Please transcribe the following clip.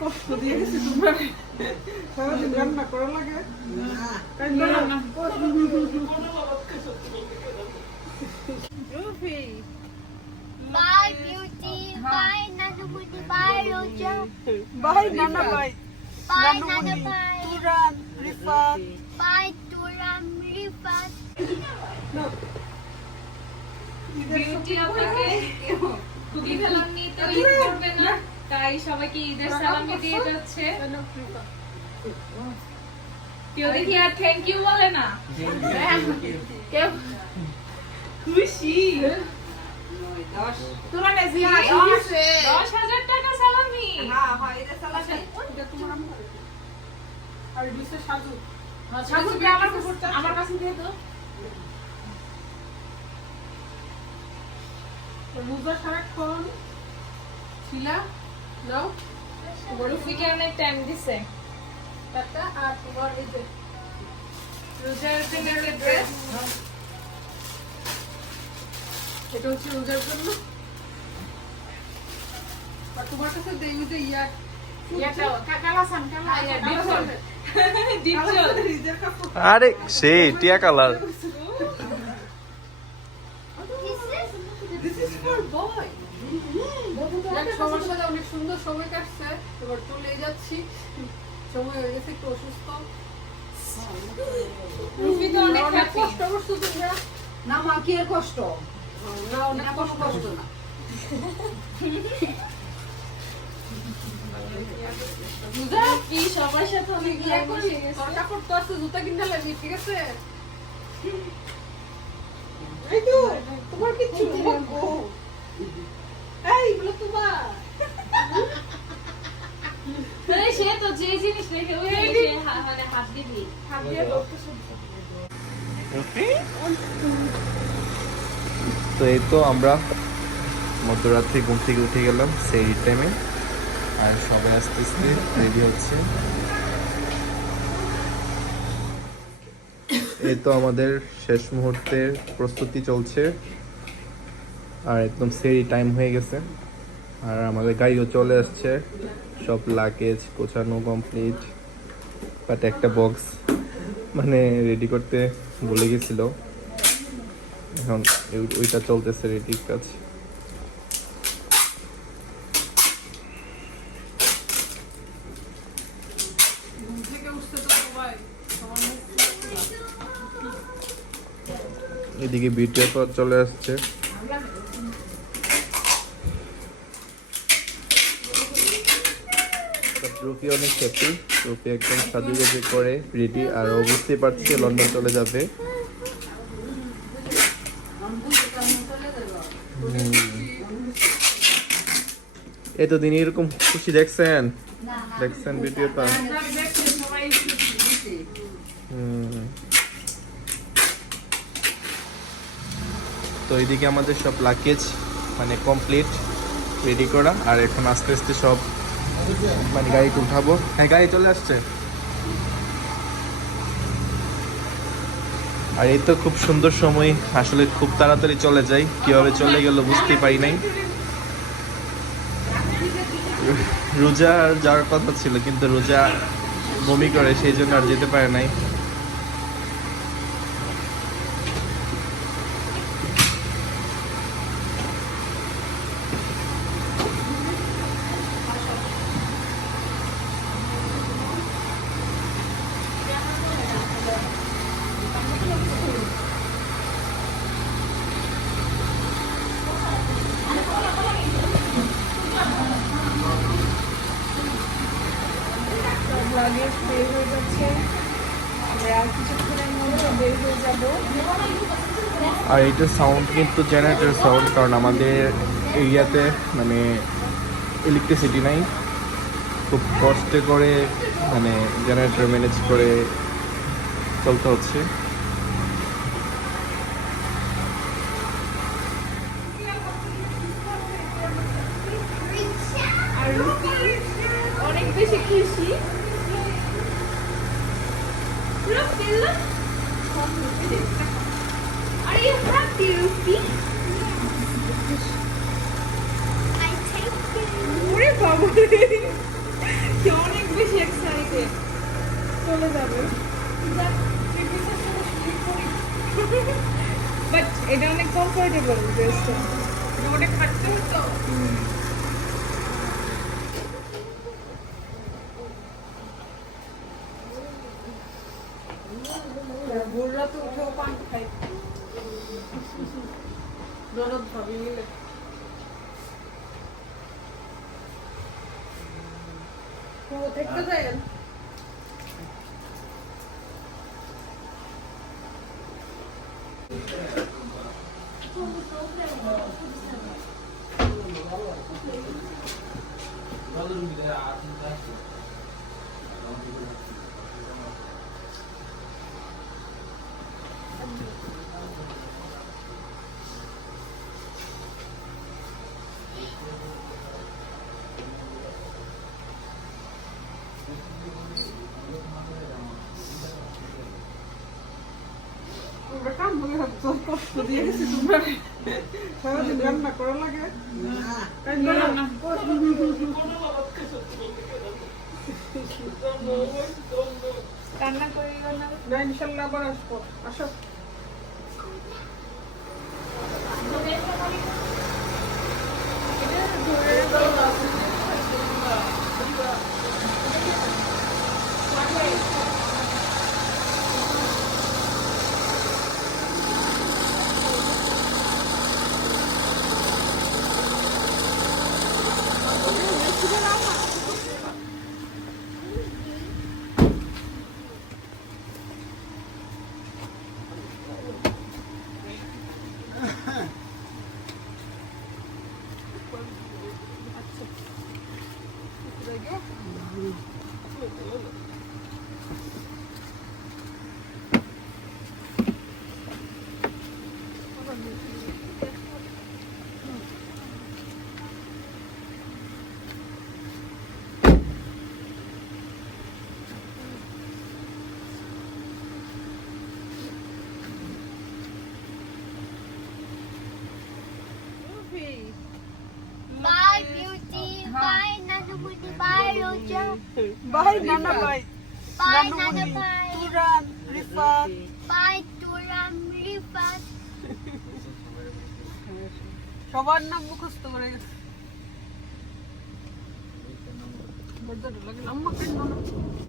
কষ্ট দিয়ে গেছি তোমার সারাদিন রান্না করা লাগে Bye, beauty. Bye, Nana Beauty. Bye, Roja. Bye Nana bye Bye, Nana Bye. Turan Rifat Bye, Turam Rifat. Beauty আপনাকে খুবই ফেলামনি তো করবে না তাই সবাইকে ঈদের সালামি দিয়ে যাচ্ছে। কেউ দেখি আর থ্যাংক ইউ বলে না। কেউ খুশি দশ। হাজার টাকা সালামি। হ্যাঁ হ্যাঁ আম্মু। আর দিছে সাজু। সাজু আমার কাছে দিয়ে দাও। রোজা সারাক্ষণ ছিলা। নাও রুফিকে অনেক টাইম দিছে টাকা আর তোমার এই যে রোজার জন্য ড্রেস এটা হচ্ছে রোজার জন্য আর তোমার কাছে দেই যে ইয়া ডিপজল রিজের কাপড় আরে সেই টিয়া colour. This is for boy সাথে অনেক সুন্দর সময় কাটছে। এবার চলে যাচ্ছি। সময় হয়ে গেছে একটু অসুস্থ। অনেক কষ্ট করছ তোমরা? না মা কি এর কষ্ট? না অনেক কোনো কষ্ট না। সবার সাথে অনেক জুতা কিনতে লাগবে ঠিক আছে? এই তো তোমার কিচ্ছু এই বলো তোমার। সে তো যে জিনিস রেখে ওই মানে হাত দিবি হাত দিয়ে তো এই তো আমরা মধ্যরাত্রি ঘুম থেকে উঠে গেলাম সেই টাইমে আর সবাই আস্তে আস্তে রেডি হচ্ছে। এই তো আমাদের শেষ মুহূর্তের প্রস্তুতি চলছে। আর একদম সেরি টাইম হয়ে গেছে। আর আমাদের গাড়িও চলে আসছে। সব লাগেজ গোছানো কমপ্লিট বাট একটা বক্স মানে রেডি করতে ভুলে গেছিল। এখন ওই- ওইটা চলতেছে রেডি কাজ ঘুম থেকে উঠছে তো সবাই সবার মুখ এদিকে বিটিএস চলে আসছে। রুফি অনেক হ্যাপি রুফি একদম সাজু গুজু করে রেডি আর ও বুঝতেই পারছে লন্ডন চলে যাবে। এতদিন এরকম খুশি দেখছেন? দেখছেন ভিডিওটা হুম। তো এইদিকে আমাদের সব লাগেজ মানে কমপ্লিট রেডি করা। আর এখন আস্তে আস্তে সব মানে গাড়িতে উঠাবো। হ্যাঁ গাড়ি চলে আসছে। আর এই তো খুব সুন্দর সময়। আসলে খুব তাড়াতাড়ি চলে যাই। কীভাবে চলে গেল বুঝতেই পারি নাই। রোজা যাওয়ার কথা ছিল, কিন্তু রোজা বমি করে, সেই জন্য আর যেতে পারে নাই। বের হয়ে যাচ্ছে। আমরা কিছুক্ষণের মধ্যে বের হয়ে যাব। আর এটা সাউন্ড কিন্তু জেনারেটর সাউন্ড কারণ আমাদের এরিয়াতে মানে ইলেকট্রিসিটি নাই। খুব কষ্টে করে মানে জেনারেটর ম্যানেজ করে চলতে হচ্ছে। অনেক বেশি খুশি. Are you happy, Rupi? I thank you. ওরে বাবা কে অনেক বেশি এক্সাইটেড চলে যাবে বাট এটা অনেক কমফোর্টেবল ড্রেসটা এটা অনেক খাটতে হতো ননদ ভাবি মিলে তো দেখতে যাই তোমরা কাম বলে ভাবছ কষ্ট দিয়ে গেছি তোমরা সারাদিন রান্না করা লাগে কাজ করো না রান্না করি না না ইনশাল্লাহ আবার আসব আসো Bye, beauty. Bye, Nanumuni. Bye, Roja. Bye Nana Bye, Nana. Bye. Turan, Rifat. Bye, Turan, Rifat. সবার নাম মুখস্থ করে গেছে বড় লাগে আম্মা কেন